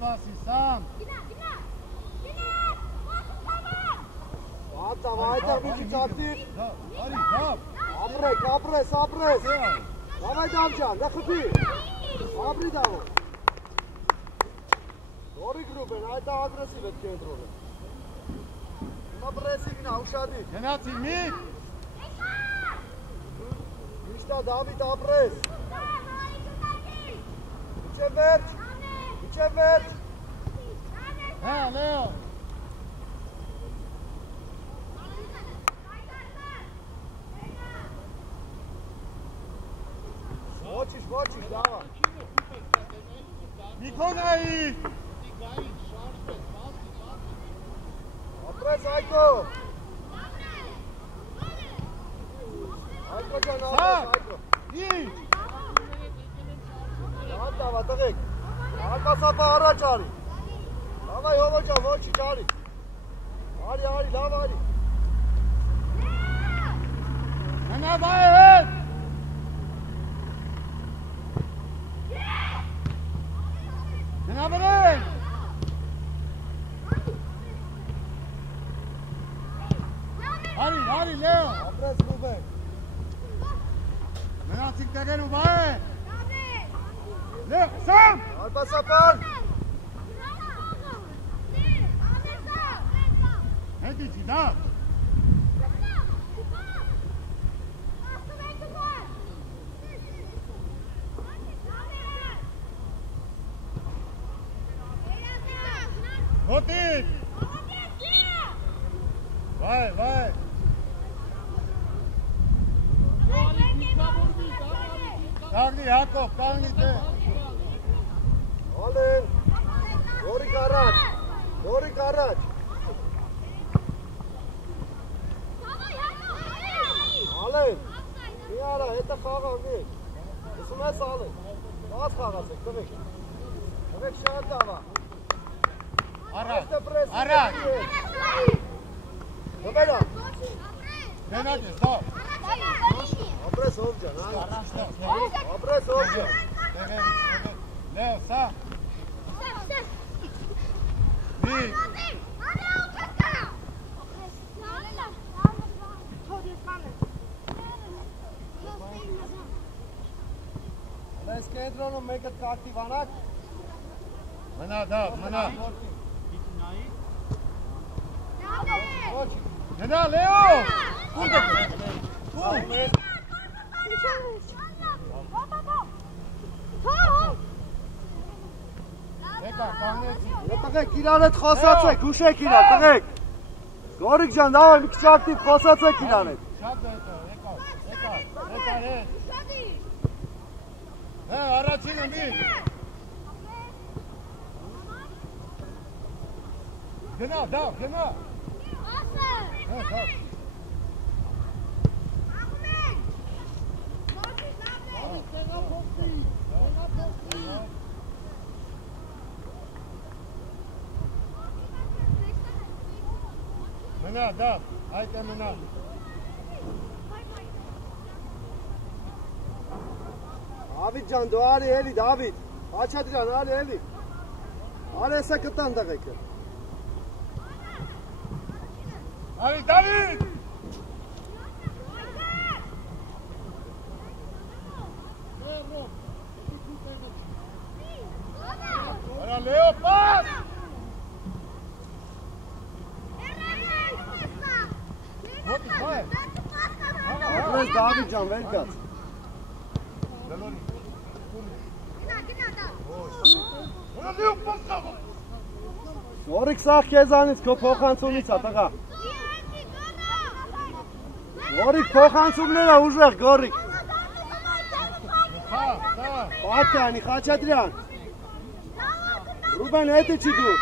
Վասի, Սամ։ Ատա, այդտեղ մի քիչ ակտիվ։ Արի, դավ։ Ապրես։ Դավայ դամ ջան, դա խփի։ Ապրի դավո։ Նորի գրուպեն, այդ ագրեսիվ է կենտրոնը։ Հիմա պրեսինգն է, ուշադիր։ Գնացի մի։ Միշտա Դավիթ ապրես։ Իջե վերջ։ Հա, Լեո։ Ոչիշ, դավա։ Նիկոլայի։ Ապրես Այկո։ Այկո ջան, ապրես Այկո։ Ինչ։ Դավա, տղեկ։ Արկասապա առաջ արի։ Դավայ հովո ջան, ոչինչ արի։ Արի, լավ արի։ Հնավայ հետ։ Հնավրեն։ Արի, Լեո։ Ապրես Ռուբեն։ Մնացիք տեղեր ու բայ է։ Լեո, Սամ։ Արկասապան։ Հետ իջի, դավ։ Հոտիտ։ Վայ։ Կաղնի, Հակով, կաղնի թե։ Ալեն, Նորիկ առաջ։ Ալեն, մի արա, հետը խաղա մի։ Ուսում ես Ալեն, բաց խաղացեք, տվեք շատ դավա։ Առաջ։ Դվերա։ Գնաք ես, դավ։ Ապրես ով ջան, ապրես ով ջան։ Լեո, սա։ Մի։ Այս կենտրոնում մեկը ակտիվանակ։ Մնա, դավ, մնա։ Գնա, Լեո։ Եկա, կանգնեցի։ Տղեկ, իրան հետ խոսացեք, ուշեք իրան, տղեկ։ Գորիկ ջան, դավայ մի քիչ ակտիվ խոսացեք իրան հետ։ Շատ դեպը, եկա հետ։ Հա, առաջինը մի։ Գնա, դավ, գնա։ Հա, դավ։ Մնա, դավ, այդ է մնա։ Դավիթ ջան, դու արի էլի, Դավիթ։ Աչադրյան, արի էլի։ Արի հեսա կտան տղեկը։ Արի, Դավիթ։ Արա, Լեո, պաս։ Ապրես Դավիթ ջան, վեր կաց։ Նորիկ սաղ կեզանից, քո փոխանցումից ա տղա։ Նորիկ փոխանցումներ ա ուժեղ, Գորիկ։ Պատկանի, Խաչատրյան։ Ռուբեն հետը չի դու։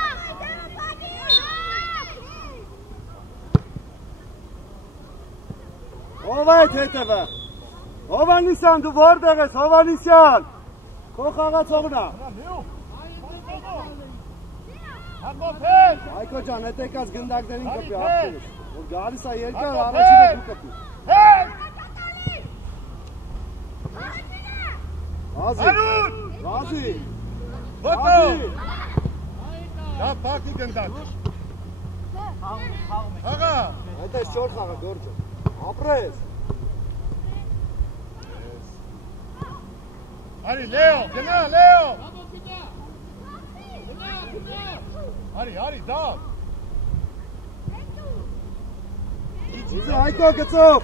Ով այդ հետևը։ Հովանիսյան, դու որտեղ ես, Հովանիսյան։ Քո խաղացողն ա։ Այկո ջան, հետ եկած գնդակներին կպի, ապտերս, որ գալիս ա երկար, առաջինը դու կպի։ Վազի, վազի, վազի, Դա փակի գնդակ։ Աղա։ Այդ է շոր խաղը գործը։ Ապրես։ Արի Լեո, գնա Լեո։ Արի, դա։ Իջի Հայկո գծով։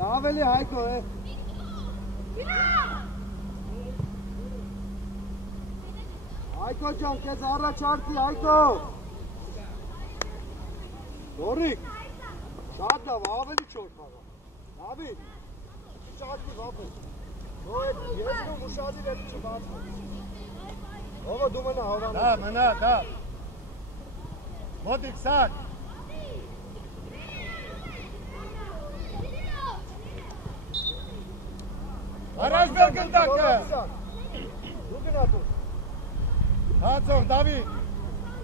Լավ էլի Հայկո է։ Հայկո ջան, քեզ առաջարկի Հայկո։ Նորիկ։ Շատ լավ, ավելի չոր խաղա։ Լավի։ Շատի վապը։ Նոյ, ես ու մուշադի դեպի չբացվում։ Ովը դու մնա հավանը։ Դա մնա, դա։ Մոտիկ սակ։ Առաջ բեր գնդակը։ Դու գնա դու։ Հացող, Դավիթ։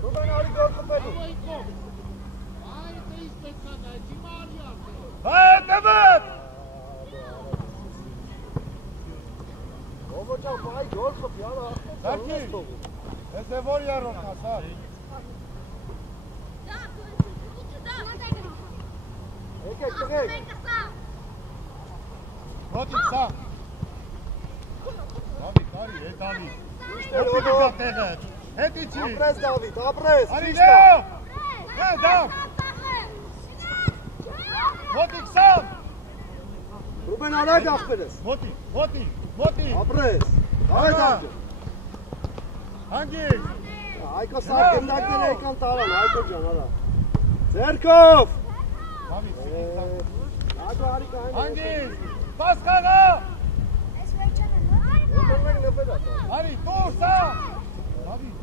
Դու գնա արի գոր խփելու։ Հայտեվետ։ Ովը ջան, բայ գոր խփի, արա Դարքի։ Ես է որ երրորդն է, սա։ Եկեք, տղեք։ Մոտիկ սա։ Դավիթ, արի, Դավիթ։ Ոտի գա տեղը։ Հետի չի։ Ապրես Դավիթ, ապրես։ Արի Լեո։ Դա։ Մոտիկ սա։ Ռուբեն արագ ախպերես։ Մոտիկ։ Ապրես։ Հայ դավջը։ Հանգիկ։ Հայկո սար գնդակները եկան տարան, Հայկո ջան, արա։ Ձերքով։ Դավիթ, Հայկո արի կահին։ հանգիկ։ Պաս խաղա։ Եկոնմեք նպետ ատա։ Արի, տուր սա։ Դավիթ։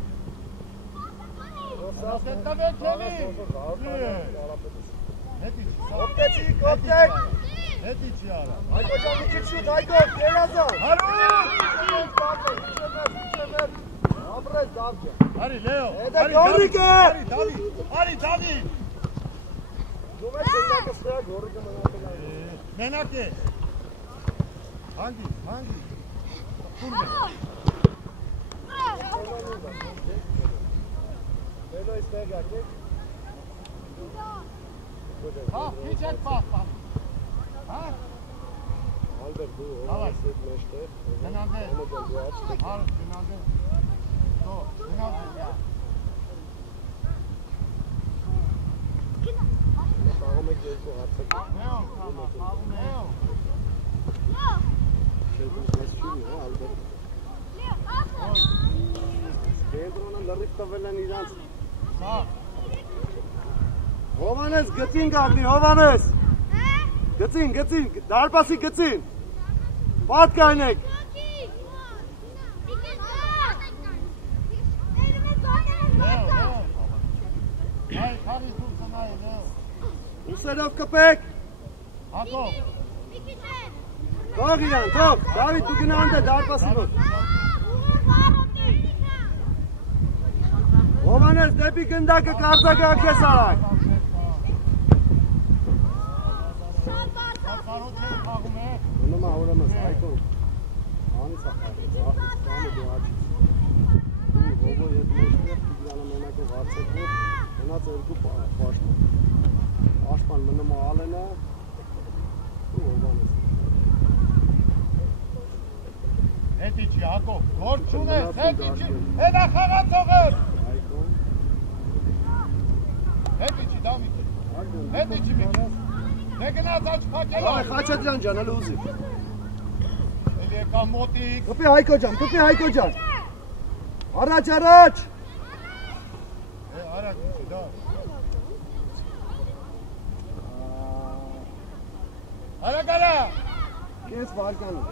Սետավեք էլի։ Հետի չի սա։ Օպտեցիք, օպտեք։ Հետի չի արա։ Հայկո ջան, մի քիչ շուտ, Հայկո, կերազան։ Հարուր։ Ապրես դավջը։ Արի Լեո։ Հետը գորիկ է։ Արի Դավիթ։ Դու մեծ գնդակը սրա գորիկը մնակել այն։ Մենակ է։ Հանգիկ։ Տուրն է։ Բելո իստեղ ակեք։ Հա, քիչ եք պահպան։ Հա։ Ալբերտ դու Davai. ով ես մեջտեղ։ Գնանձե։ Ամոջան դու աչ։ Հարը, գնանձե։ Գնանձե, յա։ Խաղում եք երկու հարցակ։ Նեո, Նեո։ Երկու ես շունի, հա, Ալբերտ։ Կենտրոնը լրիվ տվել են իրանց։ Սա։ Հովանես գծին գարնի, Հովանես։ Գծին, դարպասի գծին։ Պատ կայնեք։ Այ, քարի դուրս նայ, Նեո։ Ուսերով կպեք։ Հակով։ Թող իրան, թող։ Դավիթ դու գնա անդ է դարպասի մոտ։ Հովանես դեպի գնդակը կարծակակ ես արակ։ Կարոտ չեն խաղում է։ Ունեմա ուրեմս, Հայկոն։ Անից ախարից, ախից դու աչից։ Դու հովո ետ մեջտեղ, տիգրանը մենակով հարցեկվոր, հնաց երկու պաշման։ Պաշման մնում ալենը, դու հովանես։ Հետի չի, Հակով, գործ չունես, հետի չի, հետա խաղացողը։ Հայկոն։ Հետի չի, Դավիթ։ Հետի չի մի քիչ։ Դե գնաց աչ փակելով։ Այ Խաչատրյան ջան, հələ ուզի։ Էլի եկա մոտիկ։ Կպի Հայկո ջան։ Առաջ։ Արագ չի, դա։ Արագ։ Կես վարկանը։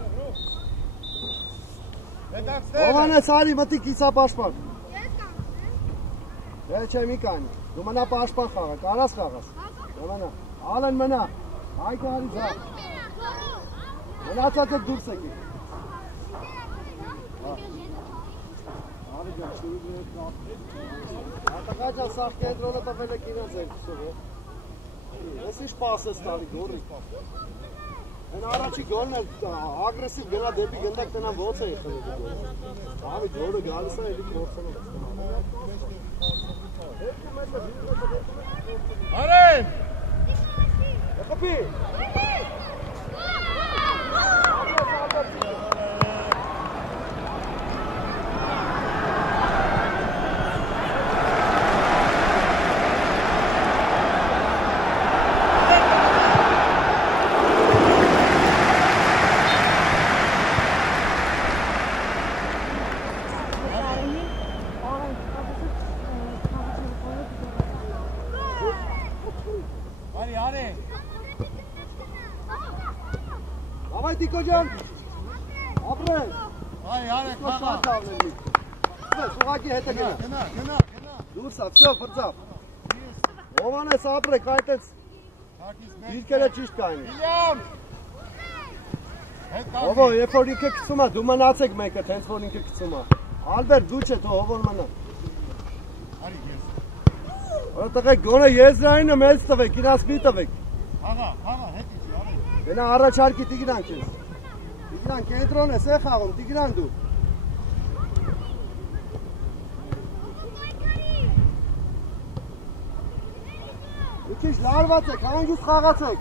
Հետաքստեր։ Հովանես արի մտի կիսապաշպան։ Չէ մի կանի։ Դու մնա պաշպան խաղա, կարաս խաղաս։ Մնա։ Ալեն մնա։ Հայկո արի զա։ Մնացածը դուրս եկի։ Արի ջան, շուրջ հետ կապ։ Ատակա ջան, սաղ կենտրոնը տվել եք իրան ձերքսով է։ Ես ինչ պասես տարի գորի։ Են առաջի գոլն է ագրեսիվ գնա դեպի գնդակ տնան ոնց է եղել գոլը։ Դավիթ որը գալիս է էլի փորձում է։ Արեն։ Եկապի։ Տիկո ջան, ապրես։ Այ արեք խաղա։ Ուղղակի հետը գնա։ Գնա։ Դուրս ա, всё, բրծավ։ Հովանես ապրեք, այդպես դիրքերը ճիշտ կային։ Իլյամ։ Հովո, երբ որ ինքը գցում է, դու մնացեք մեկը, հենց որ ինքը գցում է։ Ալբերտ, դու չէ, թող հովոն մնա։ Արի ես։ Որը տղեկ, գոնե եզրայինը մեծ տվեք, իրաց մի տվեք։ Խաղա, հետից արեք։ Գնա առաջարկի Տիգրան քեզ։ Տիգրան կենտրոն ես, է խաղում, Տիգրան դու։ Մի քիչ լարված եք, հանգիստ խաղացեք։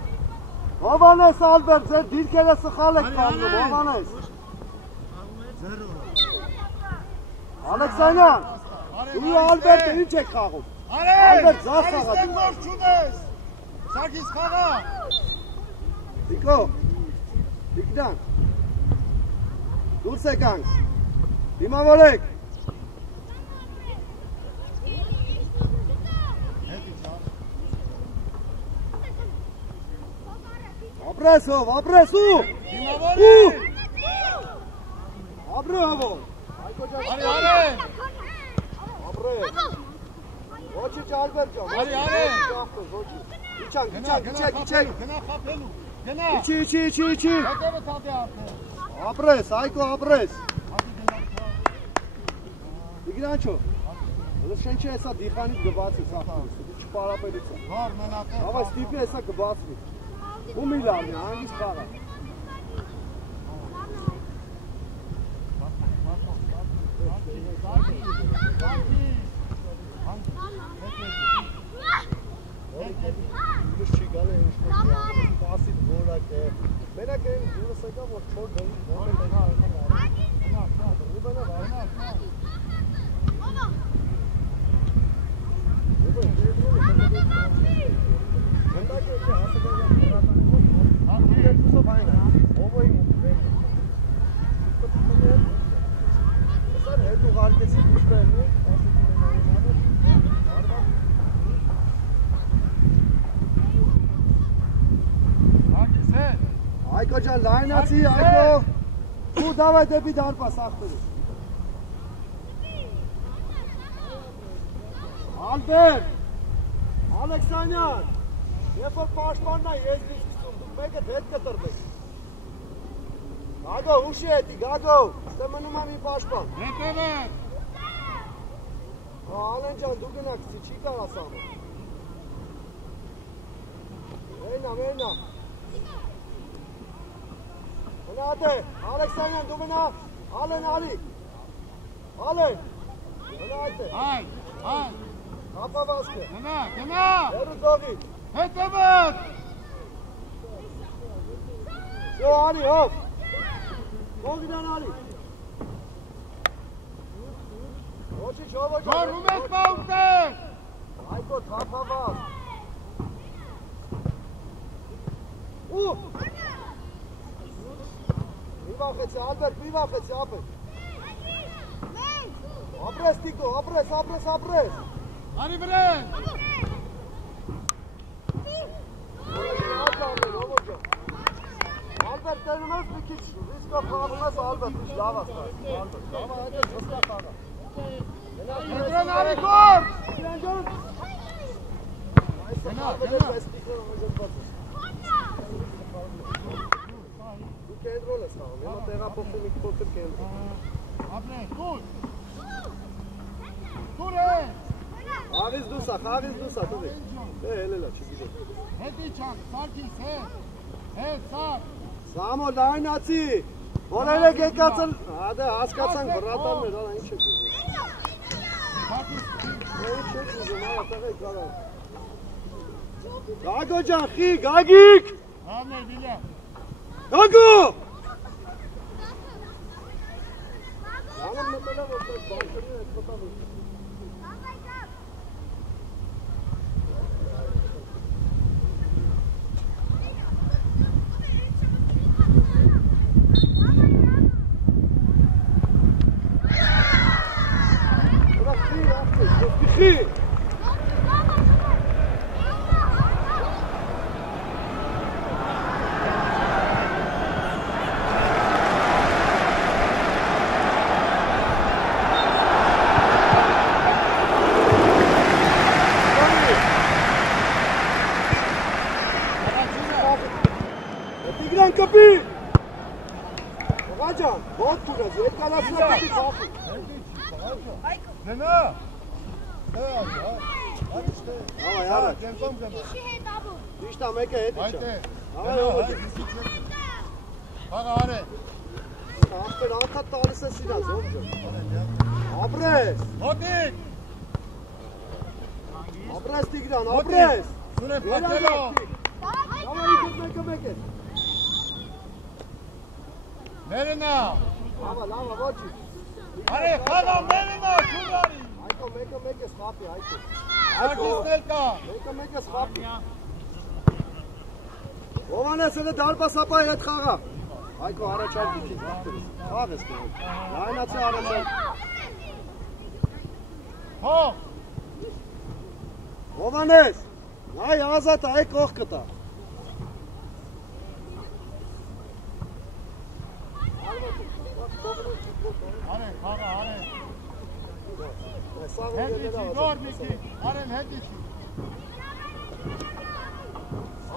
Հովանես Ալբերտ, ձեր դիրքերը սխալ եք կանգնում, Հովանես։ Ալեքսանյան, դու Ալբերտը ինչ եք խաղում։ Ալբերտ ձախ խաղա։ Սարգիս խաղա։ Տիկո, Տիգրան, դուրս եկանք, դիմավորեք։ Ապրես հով, ապրես ու։ Դիմավորեք։ Ապրե հովով։ Արի։ Ապրես։ Ոչիչ Ալբերտ ջան։ Արի։ Իչանք։ Գնա խափելու։ Գնա։ Իչի։ Հետևը թափի արդեն։ Ապրես, Այկո, ապրես։ Տիգրան չո։ Շենչը հեսա դիխանից գբացի սախարս, դու չպարապելից է։ Հոր մենակ է։ Հավայ ստիպի հեսա գբացվի։ Ու մի լավն է, հանգիստ խաղա։ Ուրիշ չի գալը ինչ-որ պասիվ որակ է։ Մենակ է դուրս եկա, որ չոր դերի որ մենա Այկո ջան, լայնացի, Այկո, ու դավայ դեպի դարպաս աղտորի։ Ալբերտ, Ալեքսանյան, երբ որ պաշտպանն է եզրից կսում, դուք մեկը հետ կտրվեք։ Գագո, ուշի հետի, Գագո, ստե մնում եմ մի պաշտպան։ Հետևեք։ Ալեն ջան, դու գնակցի, չի կարաս ամը։ Մենա։ Մնա Ալեքսանյան, դու մնա, Ալեն ալի, Ալեն, մնա այդ է, Այ, ապավասկ է, գնա, հերու ձողի, հետևեք, սո ալի, հով, հողինան ալի, ոչիչ հովոչ, գորում եք բաուտեք, Այկո թապավասկ, ու, մի վախեցի, Ալբերտ, մի վախեցի, ապետ, ապրես Տիկո, ապրես, արի վրեն, Ալբերտ, տենում ես մի քիչ ռիսկով խաղում ես, Ալբերտ, ինչ լավ ես կայս, Ալբերտ, այդ ես հստա խաղա, Եդրեն արի գոր, գնա, դու կենտրոն ես խաղում, եմա տեղափոխում մի փոքր կենտրոն, ապրեն, դուր է, խաղից դուսա, տուղի, հելելա, չգիտեմ, հետի չանք, Սարգիս, հետ, սար, Սամո լայնացի, որերը գեկացել, հադե հասկացանք վրատաններ, արա ինչ եք ուզում։ Ինչ եք ուզում, արա տղեք կարան։ Գագո ջան, խի, գագիկ։ Համներ, Վիլյա։ Գագո։ Անում մտելա, որ բանքերին հետ պտավի։ Դարպասապայի հետ խաղա, Այկո առաջար դիքից վաղտերս, խաղ ես կողում, լայնացի առաջար։ Հող։ Հովանես, նայ ազատ այ կող կտա։ Արեն, խաղա, արեն։ Հետիչի, գոր միկի, արեն հետիչի։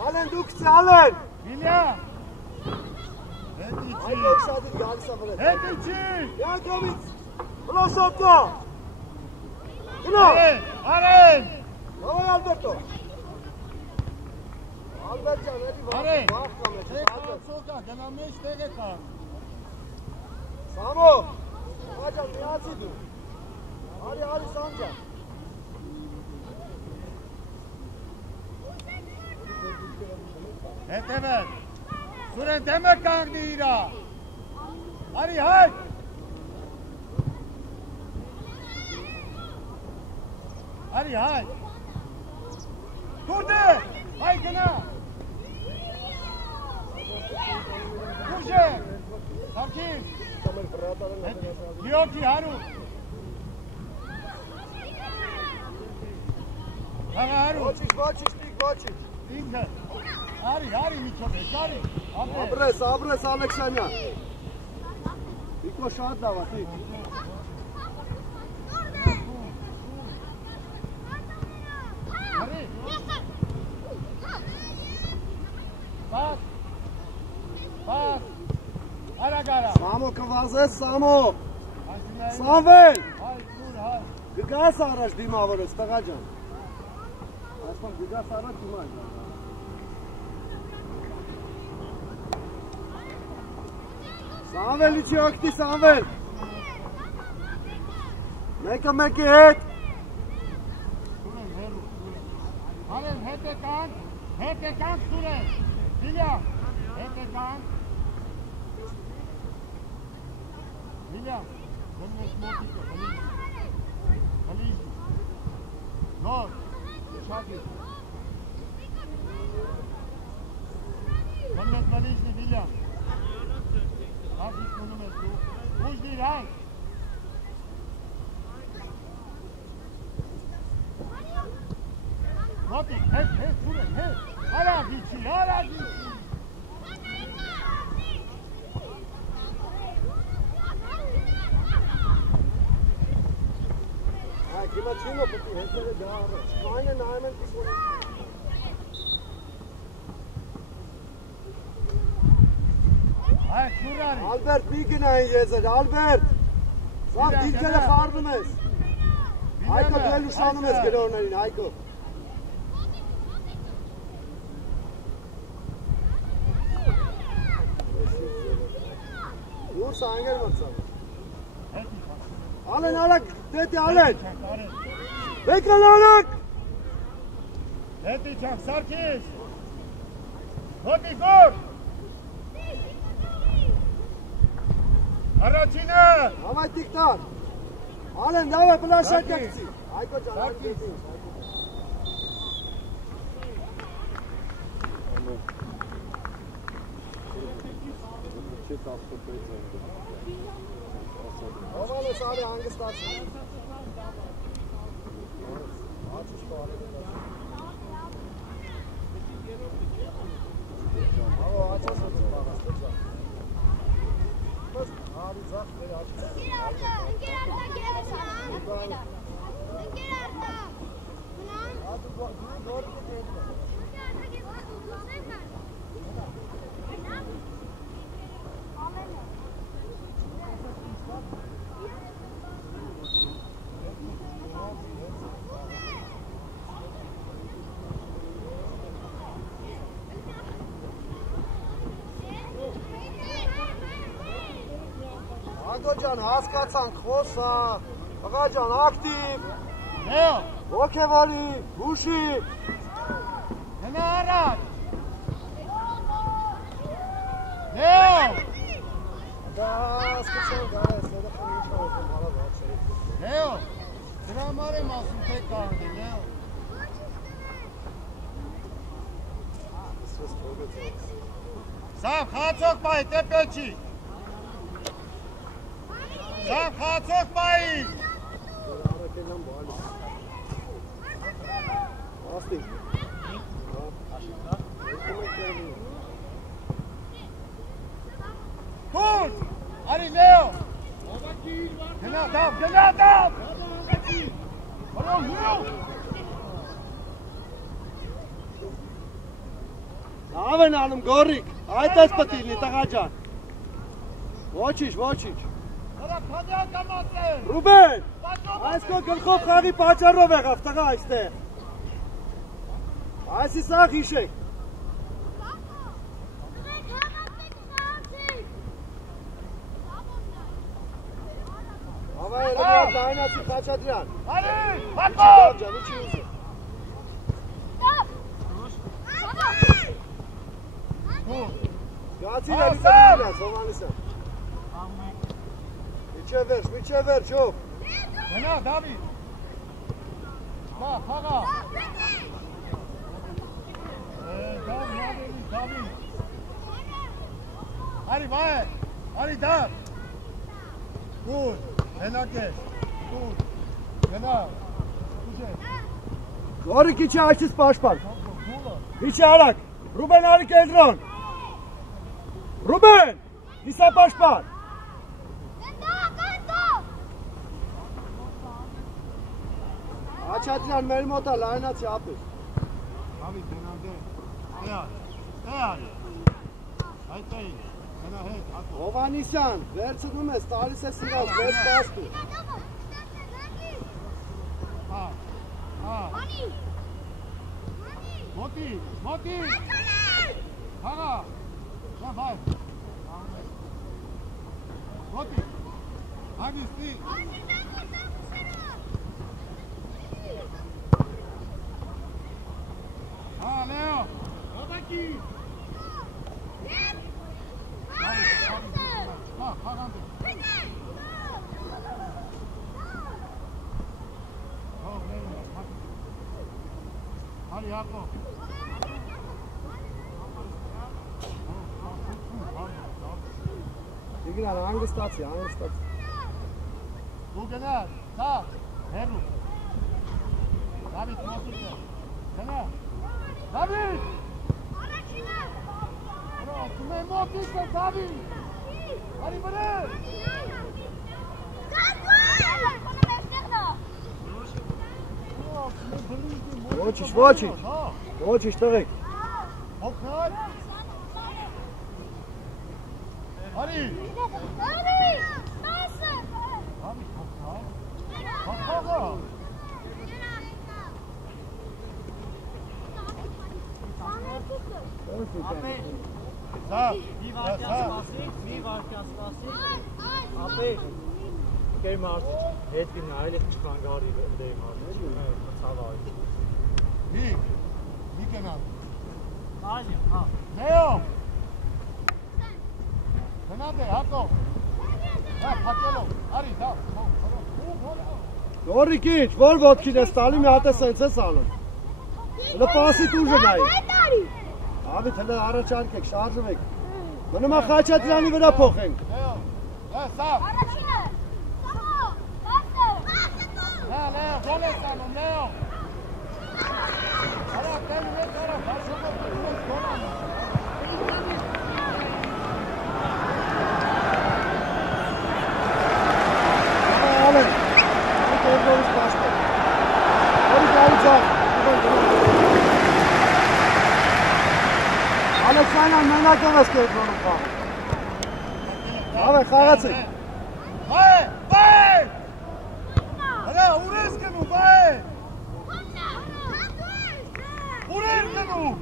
Ալեն դուք ծալեն։ Վիլյա։ Հետիչի։ Այկո սադիր գալիսա վրետ։ Հետիչի։ Յակովից, հլոսոտնա։ Գնա։ Արեն։ Հավայ Ալբերտո։ Ալբերտ ջան, էլի վաղ կամ է։ Սոկա, գնա մեջ տեղ է կան։ Սամո, աջան միացի դու։ Արի Սանջան։ Հետևեն, Սուրեն դեմը կանգնի իրա, արի հայք, արի հայք, կուրդ է, հայ գնա, կուրջ է, սարքին, լիոքի հարու, հաղա հարու, ոչիչ, ինքը, Արի, միջով է, արի, Աբրես, Ալեքսանյան, Վիկո շատ լավ է, թիք։ Արի, պաս, արագարա։ Սամո կվազես, Սամո, Սամվել, գգաս առաջ դիմավորես, տղա ջան, ասպան գգաս առաջ դիմա ջան։ Սամվել իչի ոգտի, Սամվել, մեկը մեկի հետ, Արեն հետ եկան, Սուրեն, Վիլյա, հետ եկան, Վիլյա, գնմես մոտիկը, հլիզի, նոր, շագի, գնմես հլիզի, Վիլյա, հազիք մնում ես դու, ուժ դիր հայ, Մոտիկ, հետ, Սուրեն, հետ, արագիչի, Հիմա չինո պտի, հետները դա առաջ, կայն է նայում են տիսմոնի։ Այդ Սուրարի։ Ալբերտ մի գնային եզեր, Ալբերտ, սաղ դիրքերը խարնում ես, Այկո դել ուշանում ես գրորներին, Այկո։ Կուրսը անգեր մրցավ։ Ալեն, ալակ, դետի, ալեն։ Բեկան ալակ։ Դետի չակ, սարքիս։ Հոտի գոր։ Առաջինը։ Համայ տիկտար։ Ալեն, դավը պլաշակ եկցի։ Այկո ճան, այկ դետի։ Հովալը սարի հանգստացի։ Հավո, աչաս ոծի բաղաս, տեջա։ Հարի ձախ վեր աչաս։ Ընկեր արտա։ Անգո ջան, հասկացանք, խոսա, աղա ջան, ակտիվ, ոգևորի, հուշի, Հնա առաջ, Լեո, դա հասկացան գարես, երեխան ինչ հոսում, հարավ աղցերի։ Լեո, դրա համար եմ ասում թե կանգնի, Լեո, Սավ խացող պայի, տեպեչի, Սավ խացող պայի, Արակենան բալի։ Աստիկ։ Կուր, արի Լեո, գնա դավ, Հորոմ հյու, Լավ են անում գորիկ, այդ ես պտիլի տղա ջան։ Ոչիչ, ոչիչ։ հորա քանյա կամացեն, Ռուբեն, այս քո գլխով խաղի պատճառով եղավ տղա այստեղ։ Այսի սաղ հիշեք։ Հավա երևա դայնացի Խաչատրյան։ արի, Իչի հակով, դավ ջան, իչի ուզի։ Գացի լավի տղինած, Հովանիսյան։ Միջև վերջ, հով։ գնա Դավիթ, բա, խաղա, Դավիթ, արի վայ, արի դավ, կուր, հենակես, կուր, գնա, ուժե, Գորիկ իչի այցից պաշպան։ Իչի արակ, Ռուբեն արի կենդրոն։ Ռուբեն, իսա պաշպան։ Աչատրյան մեր մոտա լայնացի ապիր։ Դավիթ, գնանդե, էարի, այդ էի, գնա հետ, հատո, Հովանիսյան, վերցնում ես, տալիս ես իրազ, վեց պաստու։ Մոտի, խաղա, նա վայ, մոտի, հագիստի, Լեո, հոտակի, խաղանդը, Հարի հակո, Իգրան, անգստացի։ դու գնար, դա, հերու, Դավիթ մոտիք է, գնա, Դավիթ, ասում է մոտիք է, Դավիթ, արի բրեր, Ոչիչ, տղեք։ հոգնար, արի, հաղա, Մի վարկյան սպասի, ապեր, կեր մարդիչ, հետ գնա, այլ էք չխանգարի դեի մարդիչ, ծավայի։ Մի կենան։ Այլի, հա։ Լեո։ Գնադ է, հակով։ Հա, պակելով, արի, դա, Նորի կիչ, որ ոտքին ես տալի, մի հատ է սենց ես ալում։ Հլը պասիտ ուժը նայի։ Ավիտ հլը առաջարկ եք, շարժվ եք։ Մնում է խաչատրյանի վրա փոխենք։ Լեո, սավ։ Լեո, գոլ ես անում, Լեո։ Արա, տենու ես, արա, բաշողով դուր գոլ անում։ Ալեն, Որից պաշտը։ Որից արիցավ։ Ալեքսանյան մենակով ես կերդրոնում խաղ։ Ավե, խաղացեք։ Բայ, բայ։ Հլա, ուր ես գնում, բայ։ Ուր ես գնում։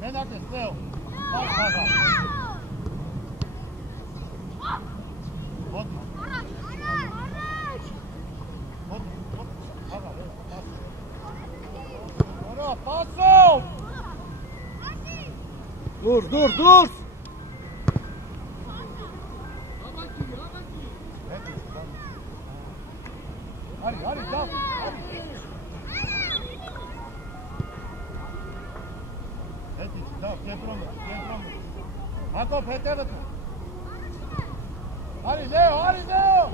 Մենակ ես, Լեո, պար խաղա։ Որա, պասով։ Դուրս։ Արի, դա, կենտրոն։ Հակով հետևը դու։ Արի, Լեո։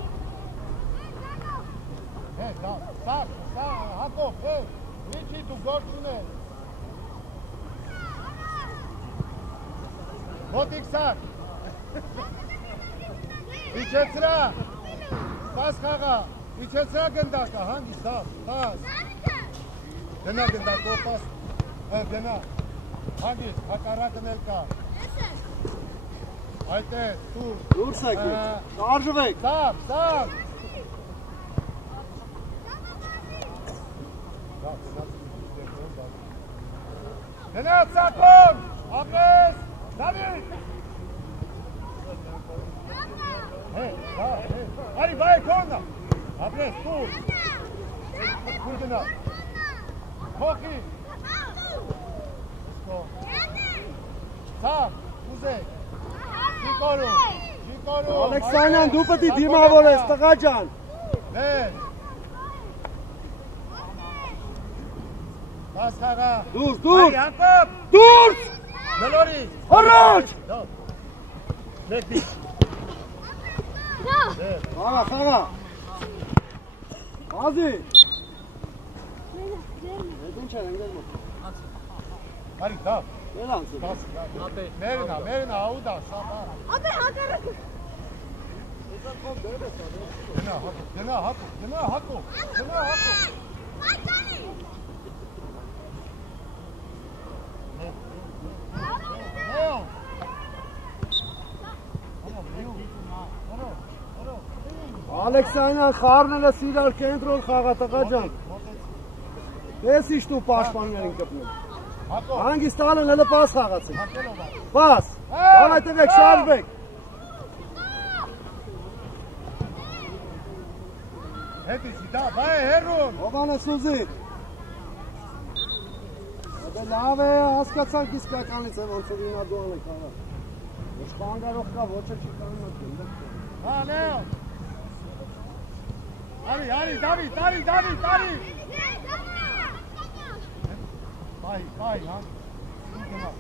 Սակ, Հակով, միջի դու գոր չունես։ Ոտիկ սակ։ Իջեցրա։ Պաս խաղա։ Իջեցրա գնդակա, հանգի, պաս։ Գնա գնդակով, պաս։ Գնա։ Հանգիս, հակարակն էլ կա։ Այդ է, Դուրս եք, շարժվ եք։ Սավ։ Գնաց սակոն, ապրես, Դավիթ։ Արի, բայ կոնա, ապրես, տուր գնա, հոխի, Սավ, ուզեք, շիկորում, Ալեքսանյան, դու պտի դիմավոր ես, տղա ջան։ Վեր, Պաս խաղա, Դուրս, Արի, Հակոբ, դուրս, Նլորի, առաջ, մեկ դիշ, խաղա, Ազի, հետ ինչ էր ընգել մոտ, Արի, դա, էր անցել, մերնա, աուդա, սաբա, Ապե հակարակ գնա հակով, Ալեքսանյան, խարնել ես իրար կենտրոն խաղա տղա ջան, ես իշտու պաշպաններին կպնում, հանգիստ ալեն հլը պաս խաղացին, պաս, այդտեղ շարժվեք, հետիսի դա, բայ հերուն, ովան ես ուզի, լավ է, հասկացանք իսկականից է, ոնց է վինա դուան է խաղա, ոչ կանգարող կա, ոչ է չի կանում ատկում, հա, Լեո, Արի, Դավիթ, Բայ, հա, ինգնա,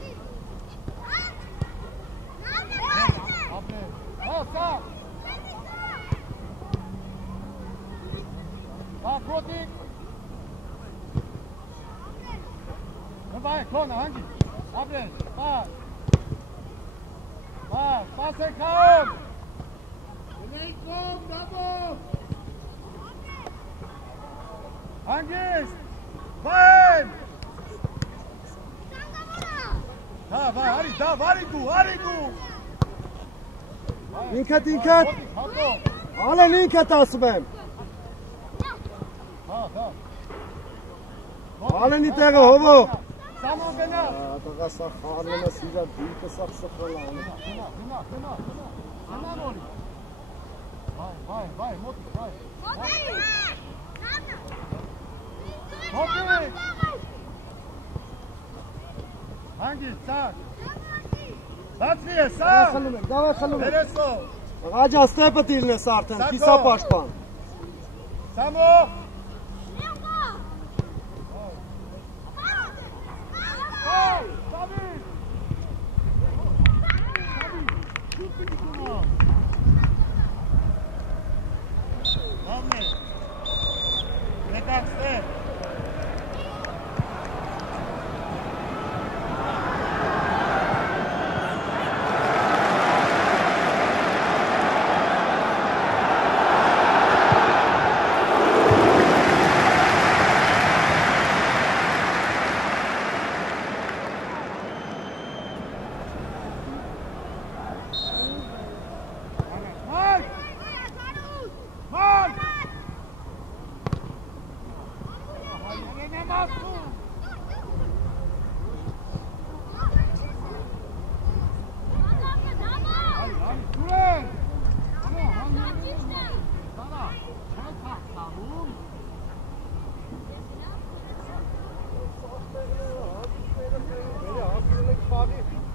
ապներ, հա, սա, կոտիկ, Բայ, կոնը, հանգի, ապներ, պաս է կաում, գնեիք կոմ, դաբով, Հանգիստ, բայն, Հա, վայ, արի, դա, վարի դու, արի դու։ Ինքդ։ Հատո։ Ալեն ինքդ ասում եմ։ Հա, հա։ Ալենի տեղը հովո։ Սամո գնա։ Տղա սա խառնելը սիրա դիպը սա սխրել անը։ Գնա նորի։ Վայ, մոտ, վայ։ Հոպի։ Հանգի, սակ։ Բացվի է, սակ։ Դավա խլում եք։ Վերեսով։ Ղաջան ստեպը տիլն ես արդեն, կիսա պաշպան։ Սամո։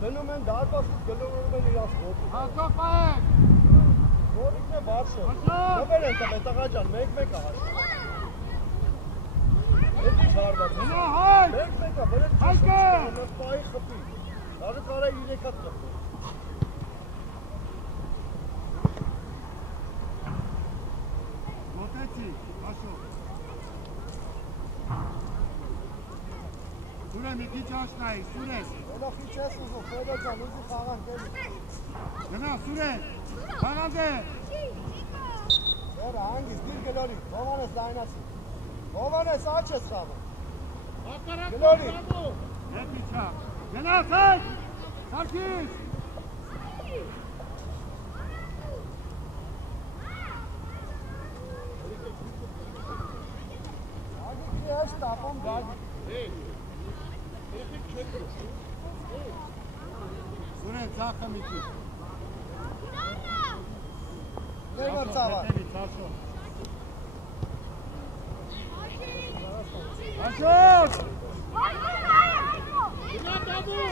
Գնում են դարպասից գլորում են իրաց ոտի։ Հացով պայեք։ Ոտիքն է բարձր։ Նվեր են տղա, տղա ջան, մեկ-մեկ ահար։ Էդի չարված։ Հնա հայ։ Մեկ-մեկ ա, բերեց Հայկը։ նոս պայի խպի։ Դարը կարա 3 հատ խպի։ Մոտեցի, ասո։ Սուրեն մի քիչ աշնայի, Սուրեն։ Ոնախի չես ուզում, Ֆեդո ջան, ուզի խաղանք էլի։ Գնա, Սուրեն, խաղանք է։ Դերը հանգիստ, դիր գլորի, Հովանես լայնացի։ Հովանես աչ ես խաղը։ Գլորի։ Եդի չավ։ Գնա, սայք, սարքիս։ Ագիքի ես տապում գագի։ Սուրեն, ծախը մի քիչ։ Դեր ծավա։ Աշոտ! Գնա տաբու!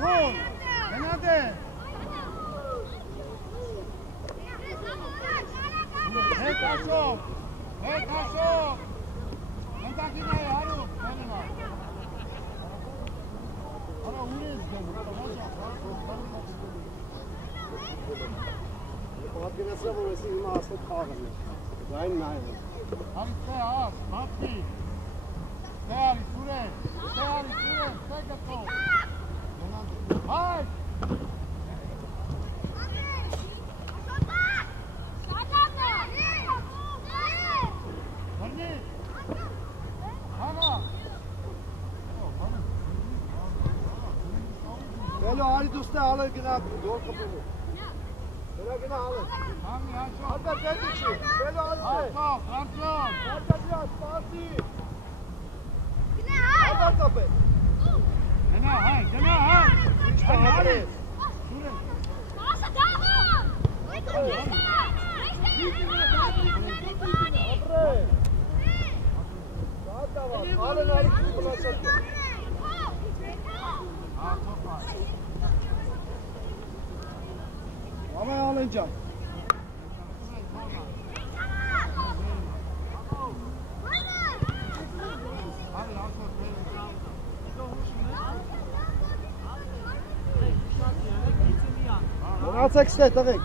Կոն! Գնա դե! Հետ աշոտ! Հետ աշոտ! Հնդակին այ հարու! Գնա! Արա ուր ես գնում? Պատկերացրա, որ եսի հիմա ասոտ խաղն է։ Ձայն նայր է։ Արի ստե ահաս, մատվի։ Ստե արի, Սուրեն, ստե գտով։ Հայ! Հրնի! Հանա! Բելո արի դու ստե ալեր գնա գոր խպումը։ Գնա ալեր։ Համի հաշով։ Ալբեր դետի չի, բելո ալեր։ Հաշով, Ֆրանցիոն։ Հարկադրյա, սպասի։ Ալբեր կապե։ Գնա, հայ, գնա, հայ։ Ինչ պահարի։ Սուրեն։ Ապրե։ Դատավա, ալեն արի քու բլացատ։ Հաշով, հայ։ Ամե ալեն ջան։ Մնացեք շտե տղեք։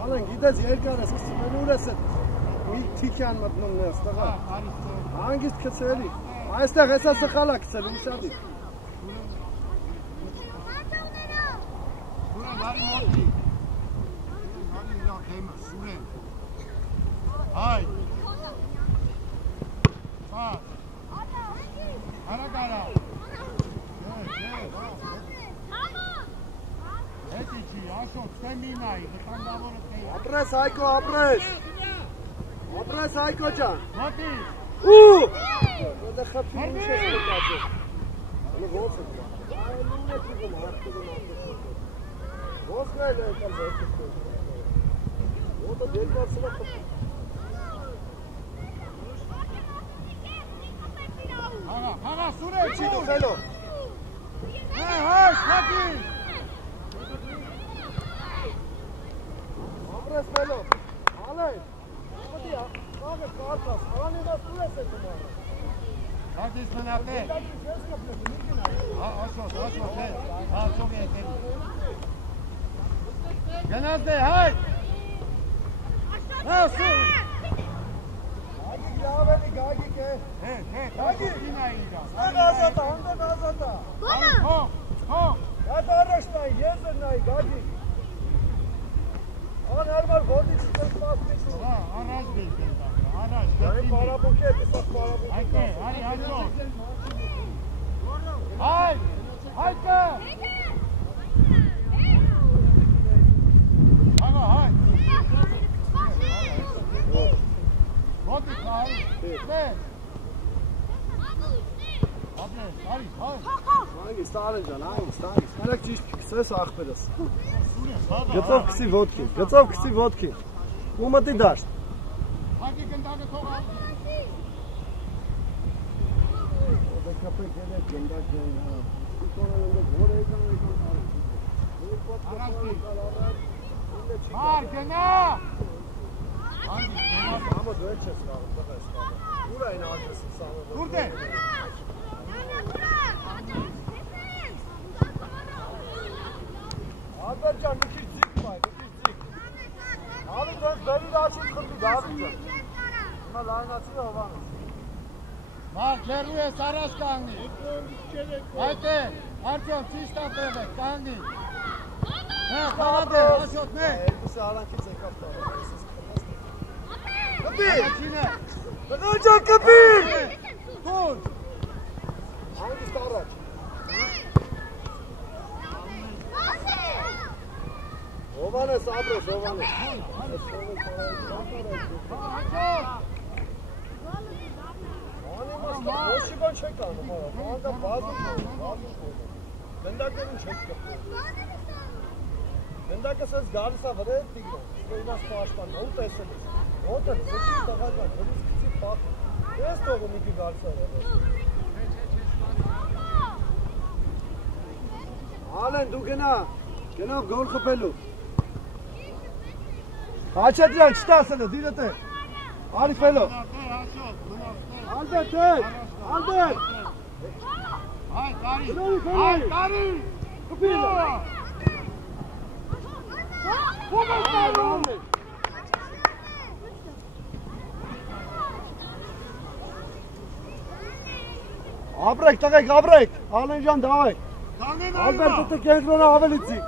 Ալեն գիտես երկար ես կսմեն ուր ես էդ մի թիքյան մտնում ներս տղա։ Հանգիստ կցելի։ Այստեղ հեսա սխալա կցել ուսադի։ Սուրեն, հարի մոտի։ Հարի իրակ հեմը, Սուրեն։ Հայ։ Պաս։ Հարագարա։ Ապրես Հայկո, ապրես։ Ապրես Հայկո ջան։ Մոտի։ Ու! Դա խփի ինչ է կացել։ Ոնց է։ Այ նույնը դիգում հարկում է։ Ոնց է դա կամ զերծ։ Ո՞նց է դերկացնա խփի։ Հաղա, սուրե, Չի դու խելո։ Հայ, խակի։ Ապրես խելո։ Ալեն։ Մտի, աղը կարտաս, ալանի դա սուրես է թմարը։ Հատիս մնատե։ Աշոս, հացով եկել։ Գնաց դե, հայ։ Հա, սուր։ Ավելի գագիկ է։ Գագիկ։ Ազատա, հանդան ազատա։ Հո։ Այդ առաջնայ, եզր նայ, գագիկ։ Ան հարմար որդից չկան պասպիցու։ Հա, առաջ բես են տակը, առաջ։ Դարի պարաբուք է, դիսակ պարաբուք։ Հայկե, հարի, հաջո։ Հայ, հայկը։ Հաղա, հայ։ Ոտի կայ, բես։ Ապրես, հարի, հայ։ Հանգիստ արեն ջան, հանգիստ։ Կարեք ճիշտ կսես աղբերս։ Հաղա, Գծով քսի ոտքի։ Ու մտի դաշտ։ Հագի գնդակը թողա։ Դա կապեք ելեք գնդակ ջան, հա։ Իկոնել ընդ որ եկան արի։ Մար, գնա։ Համը դու չես կարող, տղա ես կարող։ Ուր այն աջեսի սամը։ Դուրդ է։ Ալբերտ ջան, մի քիչ ձիգ մայ, մի քիչ ձիգ։ Հավի դες բերի դաչին խնդի, Դավիթ ջան։ Հիմա լայնացի Հովանես։ Մար, ջերու ես առաջ կանգնի։ Այդ է, արդյոք ճիշտ ապրել եք, կանգնի։ Հա, խաղադ է, հաշոտ մեկ։ Երկուսը արանքից եկավ տարը։ Կպի։ Առաջինը։ Բնո ջան, կպի։ Դուր։ Հանգիստ առաջ։ Հովանես, ապրես, Հովանես։ Ոչ բան չեք անում, հանդա բազում գնդակերին չեք կպում։ Գնդակը սենց գալիս է վրա է տիգրոն, ստոյնաս պաշպան, ու տեսել ես։ Ոտը, զեցի տղաջան, հորից կծի պախում։ Ես տողում իքի գալիս է վրա։ Ալեն, դու գնով գոլ խպելու։ Հաչետրյան, չտասել է, դիրët է։ Արիվ էլո։ Ալբերտ, Ալբերտ։ Հայ, կարի։ Հայ, կարի։ Կպիլը։ Ապրեք, տղեք, ապրեք, Ալեն ջան, դավայ։ Ալբերտը տը կենտրոնը ավելիցի։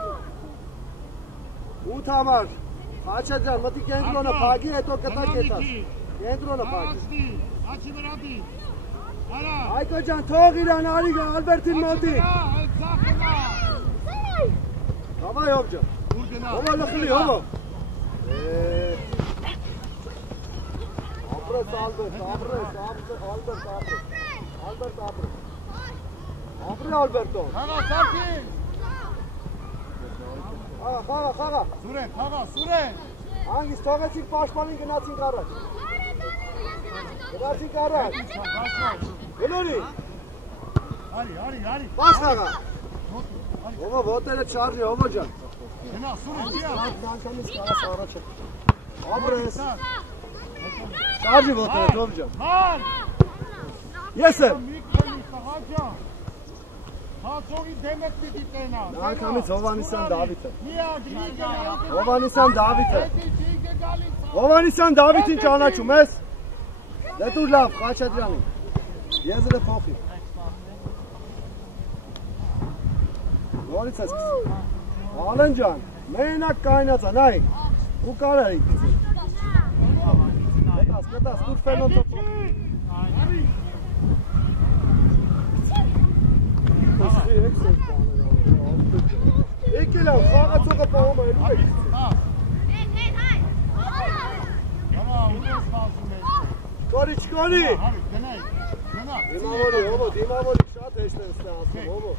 8 համար, Հաչետրյան, մտի կենտրոնը պագի, հետո կտա կետաս։ Կենտրոնը պագի։ Աչի վրադի։ Արա։ Հայկո ջան, թող իրան արի Ալբերտին մոտի։ Հավայ հով ջան։ Հովա լխլի, հովա։ Ապրես Ալբերտ, ապրես, Ալբերտ, ապրես։ Ալբերտ, ապրես։ Ապրի Ալբերտոն։ Խաղա, սարքի։ Խաղա։ Սուրեն։ Հանգիստ թողեցինք պաշտպանին գնացինք առաջ։ Գնացինք առաջ։ Գնորի։ Արի։ Պաս խաղա։ Հովա ոտերը չարժի, հովա ջան։ Գնա, Սուրեն, ճիա։ Անգամից կարաս առաջ է։ Ապրես։ Չարժի ոտերը, հով ջան։ Մար։ Ես եմ։ Հացողի դեմետ պիտի տենա։ Անգամից Հովանիսյան Դավիթը։ Միակ Հովանիսյան Դավիթը։ Հովանիսյան Դավիթին ճանաչում ես։ Դե դու լավ, Խաչատրյանի։ Եզրը փոխի։ Որից ես կսի։ Ալեն ջան, մենակ կայնած է, նայ։ Ու կարարի կսի։ Կտաս, դուր ֆենոն թոփոխի։ Եկել եմ, խաղացողը պահում է, էլու եք։ Դիմավորի չկանի։ Հարի, գնայ, գնա։ Դիմավորի շատ հեշտ է ստե ասում, հովո։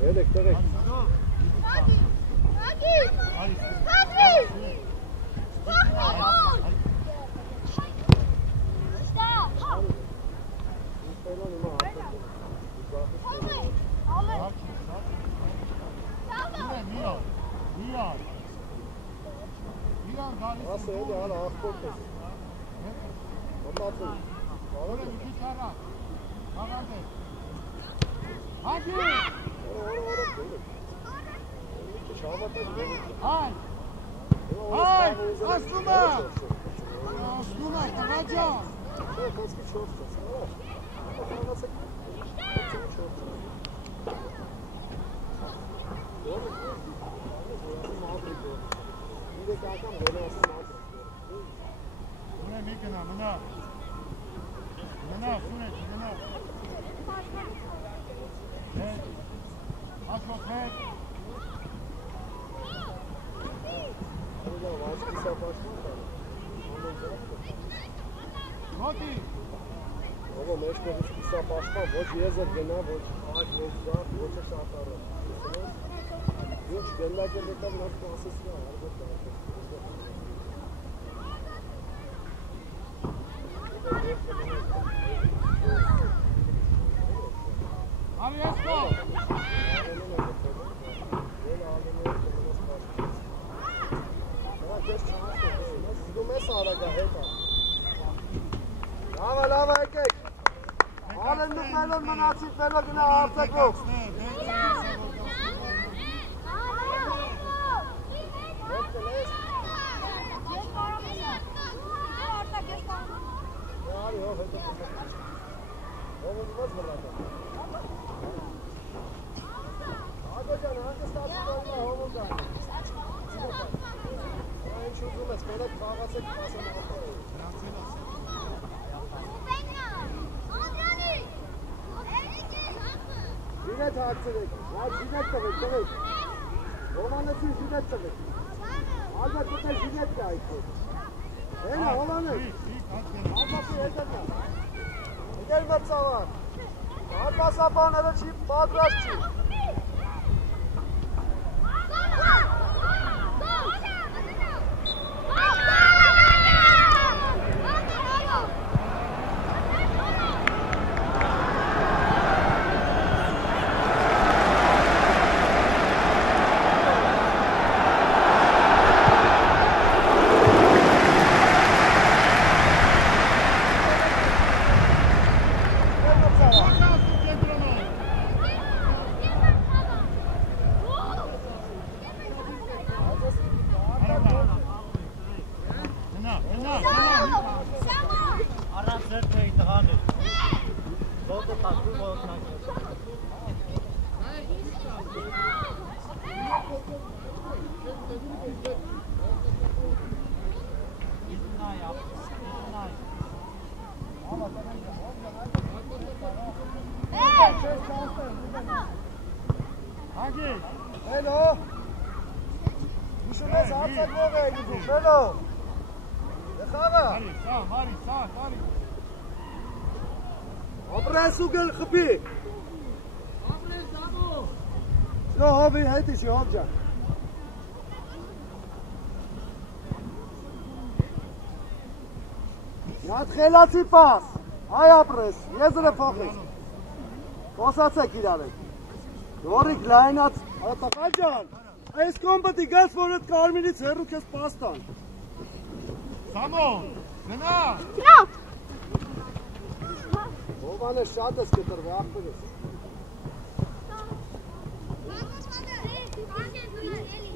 Բերեք, տղեկ։ Ագի։ Ստատվի։ Ասը էլի արա աղբորդ ես։ Մտացում։ Որը մի քիչ առաջ։ Աղանդ է։ Հագի։ Որը բերեք։ Մի քիչ հավատակ բերեք։ Հայ։ Ասում է։ Ասում է, տղա ջան։ Չէ, կոսկի 4 ես, հա։ Խաղացեք 4 ես։ Իրեկական գոնասն ադրս։ Ունե մի գնա, մնա։ Մնա, սունեչ, գնա։ Հետ, ասոք հետ։ Վաչկի սապաշնում կան։ Մոտի։ Ողո մեջ կողից կիսապաշպա, ոչ եզր գնա, ոչ աղ, ոչ զաղ, ոչ է շատարը։ Ոչ գնդակ է դետավ նավ կասեսնա, արգոտ կաղաք։ Արի եսկո։ Զգում ես արագա հետա։ Լավա եկեք։ Ալեն նկնելոն մնացիք վելո գնա արտակով։ Ժինետ հացրեք, ժինետ տվեք, Հովանեսի ժինետ տվեք, ալբատ կտա ժինետ կա այդքով, հենա Հովանես, ալբատի հետենա, եկել մրցավար, ալբասապաները չի պատրաստ չի, Ապրեսուգել խպի Շո հովի հետի շի հով ջան Յատ խելացի պաս Այ ապրես, եզրը փոխես Խոսացեք իրավեք Դորիկ լայնած Տղա ջան Այս կոմպտի գաս որ էտ կարմիրից հեռու կես պաստան Սամոն, գնա Գնա Հովան է շատ ես կտրվի, աղբեր ես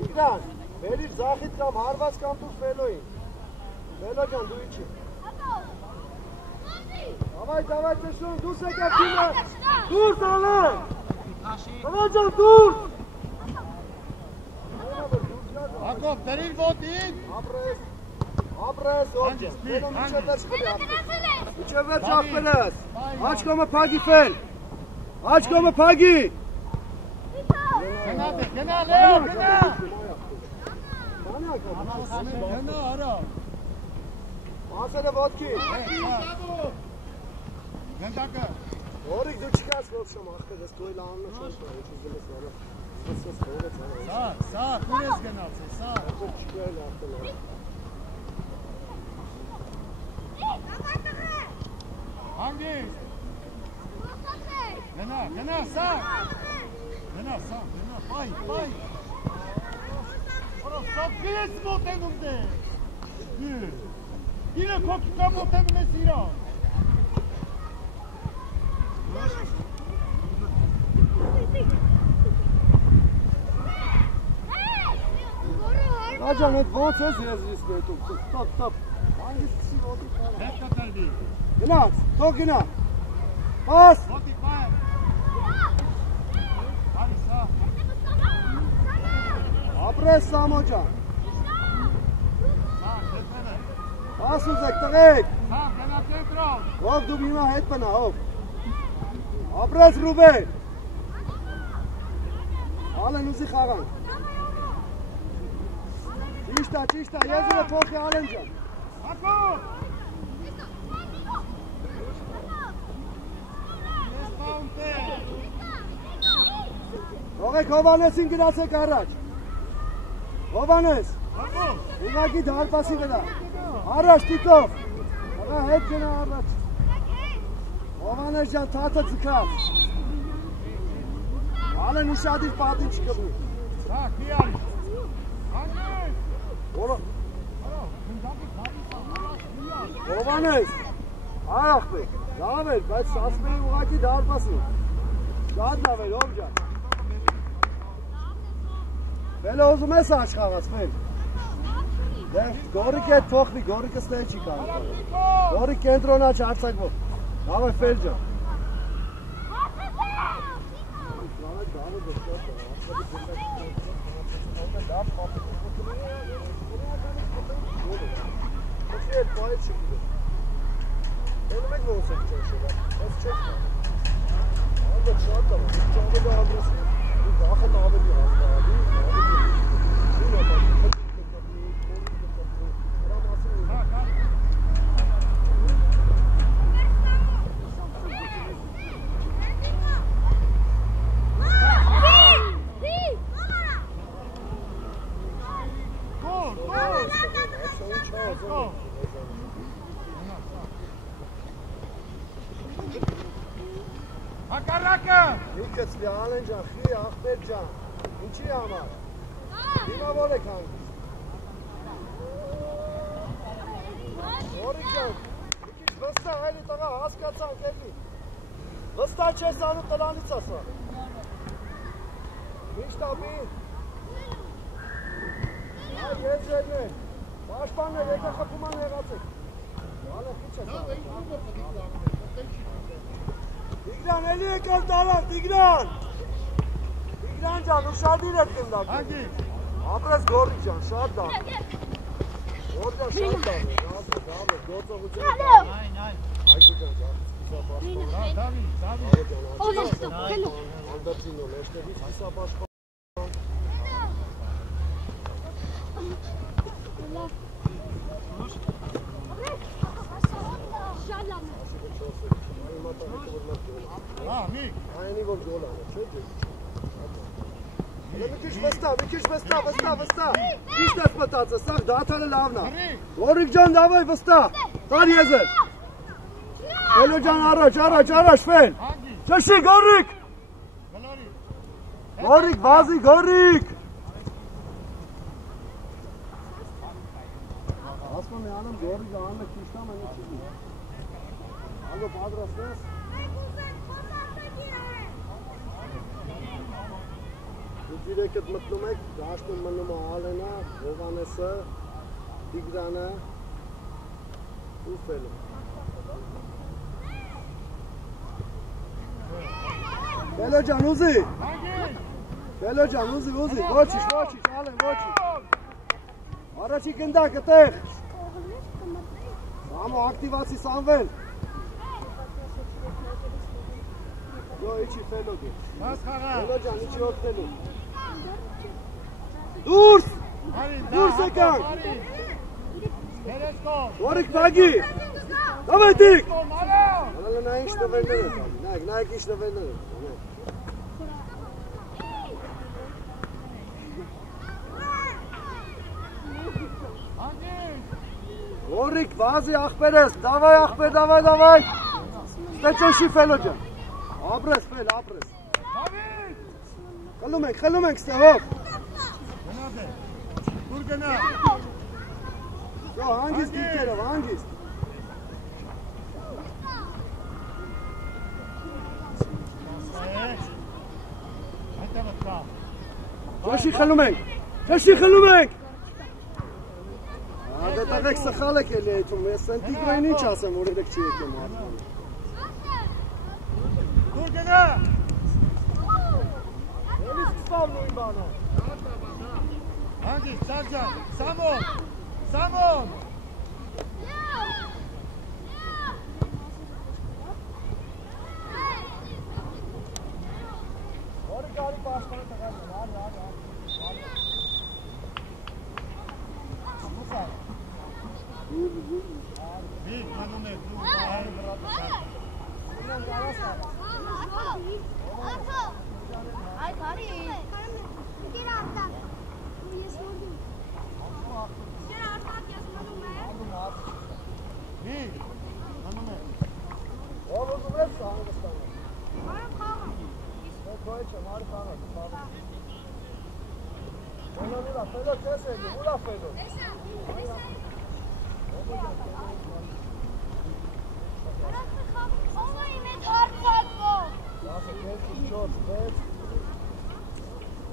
Իգրան, վերիր զախիտ կամ հարված կամ դուր վելոյին Վելո ջան, դու իչի Davay teşon, dur sekatine Dur sana Davay ջան, dur Հակով, դրիր ոտին Ապրես, օրջը Մենո միջև վերջ խլի Միջև վերջ աղբերես Աչկոմը պագի ֆել Աչկոմը պագի Գնա դե, գնա Լեո, գնա Գնա արա Ասել է ոտքի։ Գնդակը։ Որիկ դու չկաս ոչ շամ ախտեր, ես գոյլ անունը չեմ շնորհ, ես ուզում ես վարը։ Սս հողը ցանա։ Սա, դու ես գնացել, սա։ Ոչ չկայլ ախտել։ Հանգիստ։ Գնա, սա։ Գնա, բայ։ Որո սոփի ես մոտենում դե։ Իրը քոքիկա մոտենում ես իրան։ Աջան, այդ ոնց ես ես գետում, ստապ, հանգիստ քսի ոտի կարա։ Հետ կտրվի։ Գնաց, թող գնա։ Պաս։ Ոտի բայ։ Արի սա։ Ապրես Սամո ջան։ Սա, հետվել է։ Պաս ուզեք, տղեկ։ Սա, գնա կենտրոն։ Ով դու հիմա հետ բնա, ով։ Ապրես Ռուբեն։ Ալեն ուզի խաղան։ Ճիշտ է, եզրը փոխի Ալեն ջան։ Հակոբ։ Ես բաունտե։ Թողեք Հովանեսին գնացեք առաջ։ Հովանես։ Հակոբ։ Ուղղակի դարպասի վրա։ Առաջ տիտով։ Աղա հետ գնա առաջ։ Հովանես ջան թաթը ձգած։ Ալեն ուշադիր պատին չկվի։ Սա, մի արի։ Հանգիստ։ Հովանես, այ աղբեք, լավ էր, բայց ասպերի ուղղակի դարպասի։ Շատ լավ էր, ով ջան։ Վելը ուզում ես աշխաղաց, վել։ Գորիկ հետ փոխվի, գորիկը ստեղ չի կարող։ Գորիկ կենտրոնա չարցակվող։ Լավ է ֆել ջան։ Ոչ էլ պայել չգիտեմ։ Էնում եք ոնց եք ճաշել, բայց չեք։ Անդը շատ լավ, ճամը դա անդրեսի, ու վախը ավելի հազգարի, Հակառակը։ Ինքս Լիանեն ջան, խի աղբեր ջան, ինչի համար։ Հիմա որ եք հանգիստ։ Որիկ ջան, մի քիչ վստահ հայլի տղա, հասկացանք էլի։ Վստահ չես անում տնանից ասա։ Ինչ տապի։ Այ եզրերն են, պաշտպաններ, եկա խփուման եղացեք։ Ալը քիչ ես անում։ Տիգրան, էլի եկալ դարան, Տիգրան։ Տիգրան ջան, ուշադիր եք գնդակը։ Հանգիստ։ Ապրես գորիկ ջան, շատ լավ։ Գոր ջան, շատ լավ է, գործողություն է։ Այգու ջան, Դավի։ Անդրցինո, մեջտեղից հիսապաշխան։ Միք։ Այնի որ գոլ անը, չէ՞ դե։ Մի քիչ վստահ։ Ճիշտ ես մտածը, սա դաթարը լավն է։ Գորիկ ջան, դավայ վստահ։ Տար եզեր։ Էլո ջան, առաջ, ֆեն։ Շշի գորիկ։ Գորիկ, վազի գորիկ։ Ասում եմ անում գորիկը անը քիշտամ այնը չի։ Ալո պատրաստ ես։ Դիրեկդ մտնում եք, դաշտում մնում է Ալենը, Հովանեսը, Տիգրանը ու Ֆելը։ Ֆելո ջան, ուզի։ Ֆելո ջան, ուզի, ոչինչ, Ալեն, ոչինչ։ Առաջի գնդակը տեղ։ Սամո ակտիվացի Սամվել։ Յո, իչի Ֆելո դու։ Բաս խաղա։ Ֆելո ջան, իչի օգնելու։ Դուրս! Արի, Դուրս եկան։ Բերե Նորիկ բագի։ Դավայտիկ։ Հələ նա ինչ տվերներ է տալի, նայեք ինչ տվերներ է տալի։ Նորիկ, վազի ախպերես, դավայ ախպեր, դավայ։ Ստեչոշի ֆելո ջան։ Ապրես, ֆել, ապրես։ Խլում ենք ստեղով։ Դուր գնա։ Հանգիստ դիրքերով, հանգիստ։ Ճաշի խլում ենք։ Դե տղեկ սխալ եք էլի այդում, ես սենտիգրային ինչ ասեմ, որ երեք չի եկեմ արդանը։ Դուր գնա։ Ելիս կստավ նույն բանը։ Հանգիստ, Սարջան, Սամոն։ Որի կարի պաշտանը տղաներ, արի։ Բիգ, մանում եք դու, այլ վրատը։ Այ բարի։ Գիր արտակ։ Ես որդու։ Գիր արտակ ես մնում է։ Բիգ, մանում եք։ Ով ուզում ես հանգստանը։ Մարը խաղը։ Քոյ չէ, մարի խաղը։ Ուրա, ֆելո չես էլի, ուրա ֆելո։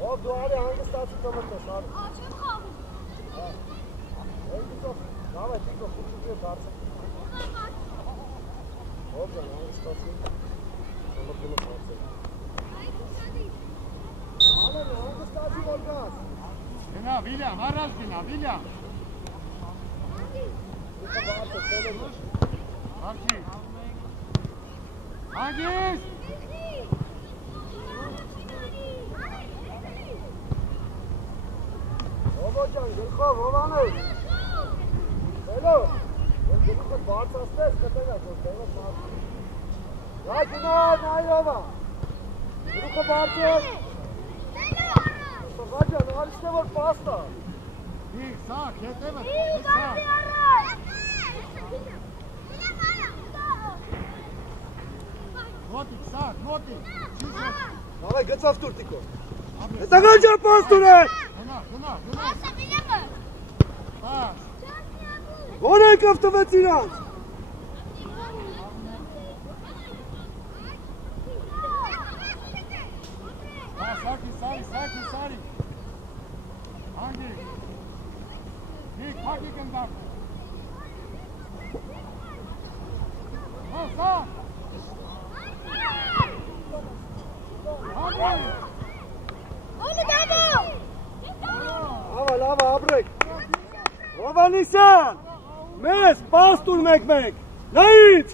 Ով դու արի հանգստացի կմտնես, արի։ Չեմ խաղում։ Դավայ, տիկո, խուտուկի դարձը։ Ով դան հանգստացի, կմտնես դարձը։ Անեն, հանգստացի որ գաս։ Գնա, Վիլյամ, առաջ գնա, Վիլյամ։ Արքի։ Հագիստ։ Ովո ջան, գլխով, ով անես։ Հելո, որ գլուխը բարձասնես, կտենաս, որ տեղոտ մարդի։ Նա գնա, նայրովա։ Գլուխը բարձես։ Սղա ջան, արիշտ է որ պաստա։ Բիգ, սակ, հետևը, Բիգ, սակ։ արի առաջ։ Նոտիկ, սակ, նոտիկ։ Դավայ, գծավ տուր տիկո։ Հետաղան ջան պաստ ունեն։ Գնա։ Ասա Վիլյամը։ Պաս։ Որ եկավ տվեց իրանց։ Սարի։ Հանգի։ Բիգ, հագի կնդար։ Սակ։ Հանգի։ Ո՞նը դավո։ Լավա, ապրեք։ Հովանիսյան, մեզ պաստուր մեկ-մեկ, նայից։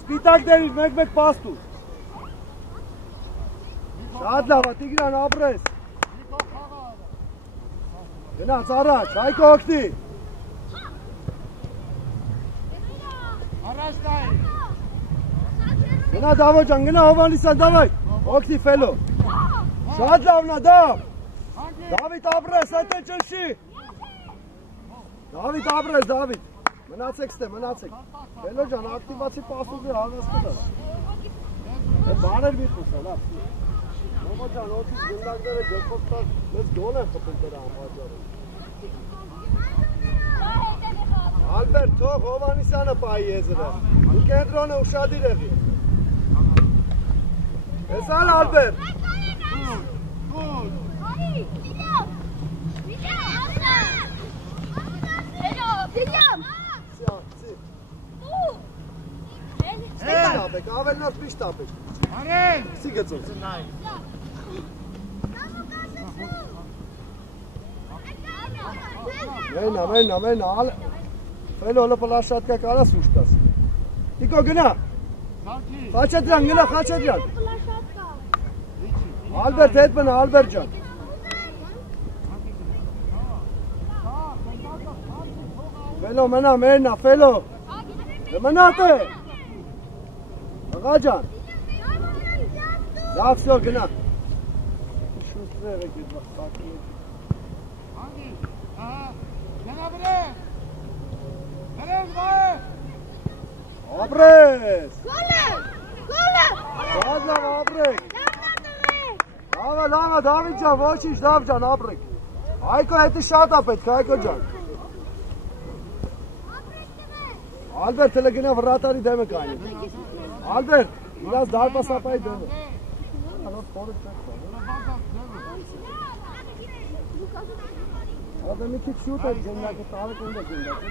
Սպիտակներից մեկ-մեկ պաստուր։ Շատ լավա, Տիգրան, ապրես։ Գնաց առաջ, Հայկո օգնի։ Առաջ տայի։ Գնա Դավո ջան, գնա Հովանիսյան, դավայ։ Օգնի ֆելո։ Շատ լավնա, դավ։ Դավիթ ապրես, հետը ճշի։ Դավիթ ապրես, Դավիթ։ Մնացեք ստե, մնացեք։ Ֆելո ջան, ակտիվացի պասուզի հավես կտա։ Այդ բաներ մի խուսա, լավ։ Մոմո ջան, օգիս գնդակները գլխով տակ, մեզ գոլ են խփում դրա անվաճառը։ Ալբերտ, թող Հովանիսյանը պայի եզրը։ Դու կենտրոնը ուշադիր եղի։ Էսալ Ալբերտ։ Ավելնած միշտ ապեք։ Արեն։ Սի գծով։ Մենա, ֆելո հլը պլաշատկա կարաս ուշտաս։ Տիկո գնա։ Խաչադրյան, գնա Խաչադրյան։ Ալբերտ հետ մնա, Ալբերտ ջան։ Ֆելո մնա մերնա, ֆելո։ Մնատ է։ Աղա ջան։ Լավ, всё, գնա։ Շուտվեր եք այդ վախտակի։ Հանգի, ահա, գնա բրես։ Բրես վայ։ Ապրես։ Գոլը։ Գոլը։ Լավ, ապրեք։ Լավ, Դավիթ ջան, ոչինչ, լավ ջան, ապրեք։ Հայկո հետը շատ է պետք, Հայկո ջան։ Ալբերտ հələ գնա վրատարի դեմը կանի։ Ալբերտ, իրաց դարպասապայի դեմը։ Ադը մի քիչ շուտ է գնդակը, տարեք ունդ է գնդակը։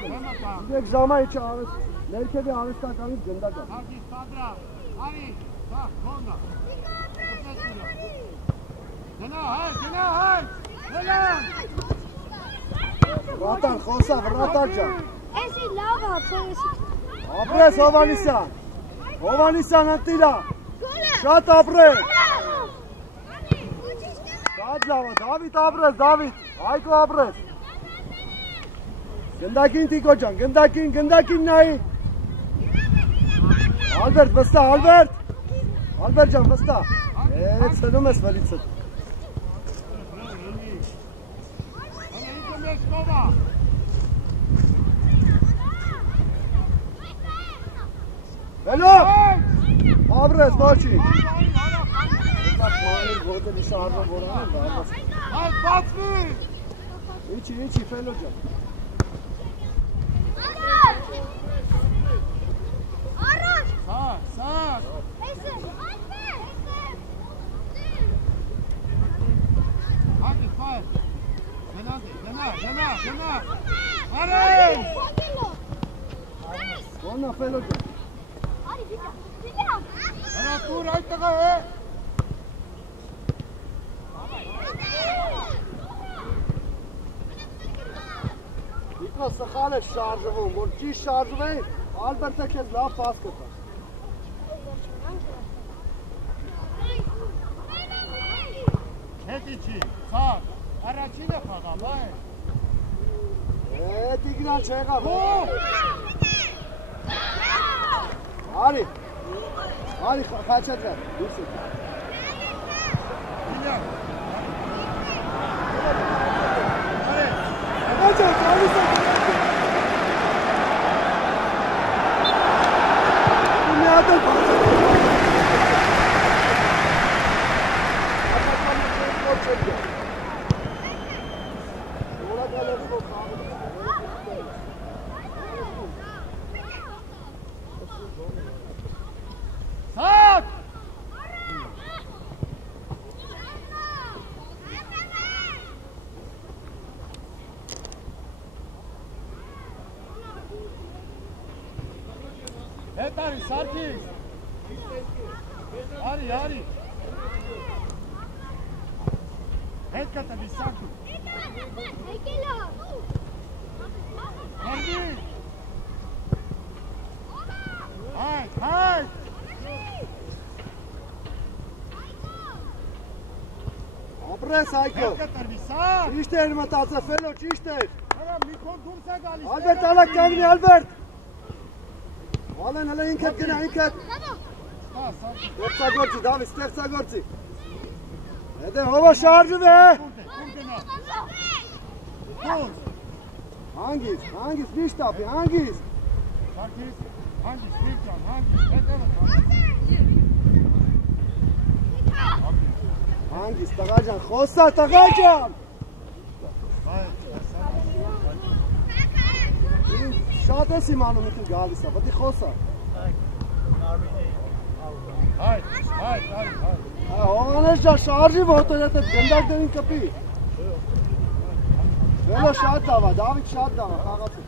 Դեք ժամա իչը արես, ներքևի արեստականից գնդակ է։ Հագի, սադրա, արի, սաղ, կոնա։ Գնա, հայ, գնա։ Վրատար, խոսա, վրատար ջան։ Էսի լավ է, ցերեսի։ Ապրես Հովանիսյան, Հովանիսյան ընտիրա, շատ ապրես։ Շատ լավ է, Դավիթ ապրես, Դավիթ, Հայկո ապրես։ Գնդակին Տիկո ջան, գնդակին նայի։ Ալբերտ, վստա, Ալբերտ ջան, վստա։ Ցնում ես վելիցդ։ Հելո, ապրես, ոչի։ Գոտելի շարժը որան է, Այդ բացվի։ Իչի, ֆելո ջան։ Առաջ։ Սաղ։ Էսը, այդպես։ Հագի, ֆայ։ Գնա։ Արեն։ Կոնա ֆելո ջան։ Արի, վիճա։ Արա տուր այդ տղա է։ Դիկո սխալ է շարժվում, որ ճիշտ շարժվեն, Ալբերտը քեզ լավ պաս կտա։ Հետի չի, սաղ, առաջինը խաղա, բայ։ Տիգրան չեղավ։ Արի, խաչա ջան, դուրս եք։ Իլյան։ Աջա, ծալիս եք։ Մի ատել պասը։ Ապականը կոչ չեք գա։ Որակալերի որ խաղը։ Սաղ։ Հետ արի, Սարգիս։ Արի։ Հետ կտվի, Սարգիս։ Եկելա։ Հարգի։ Հայ։ Ապրես Հայկո։ Հետ կտրվի, Սաղ։ Ճիշտ էր մտածը, ֆելո, ճիշտ էր։ Արա մի քոն դուրս է գալիս։ Ալբերտ ալակ կանգնի, Ալբերտ։ Ալեն, հələ ինքդ գնա, ինքդ։ Ստեղծագործի, Դավիթ, ստեղծագործի։ Հետե հովա շարժվ է։ Հանգիստ, մի շտապի, հանգիստ։ Սարգիս, հանգիստ, Վիճան, հետևը։ Հանգիստ, տղա ջան, խոսա, տղա ջան։ Շատ ես իմանում ինքն գալիս է, պետք է խոսա։ Հայ։ Հողանես ջան, շարժի որտեղ է գնդակներին կպի։ Վելո շատ դավա, Դավիթ շատ դավա, խաղացու։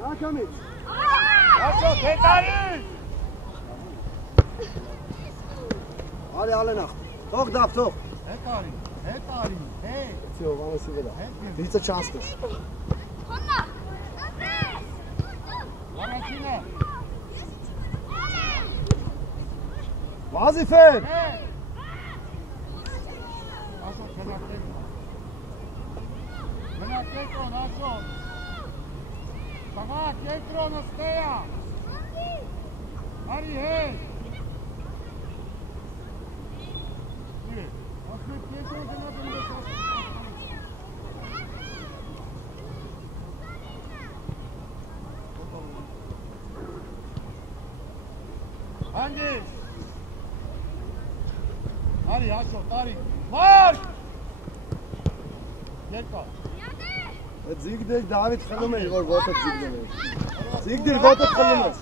Նակամից։ Ասո, հետարի։ Արի ալենախ, թող դավ, թող։ Հետարի, Ցի Հովանեսի վրա, դիցը չանստես։ Առաջինը։ Վազիֆեր։ Ասո, գնակեկոն, ասո։ Tama, centro, steja! Ari, hej! Osmi centro, da na tom da se... Hangi? Ari, Aşot, Ari! Mark! Gel kal. Zigdir David xilum է, որ ոտը զիգդել է։ Զիգդիր ոտը խլում ես։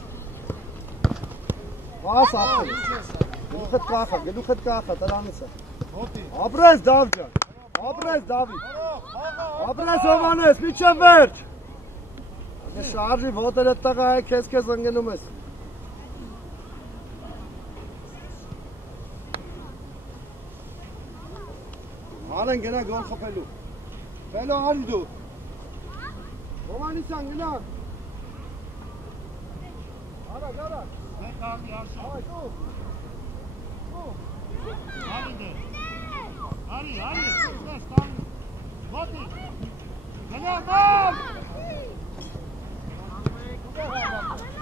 Վաս ախտես։ Գլուխդ կախա, տրամիս է։ Ապրես Դավիթ ջան։ Ապրես Դավիթ։ Ապրես Հովանես, միջև վերջ։ Դե շարժի ոտերը տղա է, քեզ ընկնում ես։ Արեն գնա գոլ խփելու։ Բելո արի դու։ Հովանեսյան գնա։ Արա։ Մեկ արի Աշոտ։ Այ դու։ Ari de. Ari. Ses tam. Voti. Gel bal.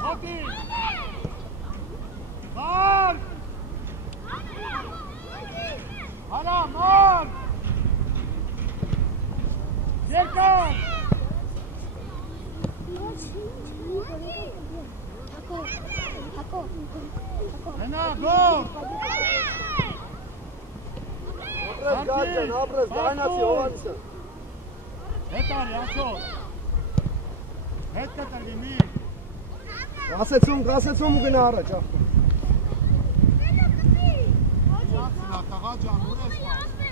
Voti. Bal. Hala mar. Yerkan. Hena gol. Ապրես, գայնացի Հովանեսյան։ Հետ արի Աշոտ։ Հետ կտրվի մի։ Գասեցում ու գնա առաջ ախտում։ Տղա ջան, ուր ես կա։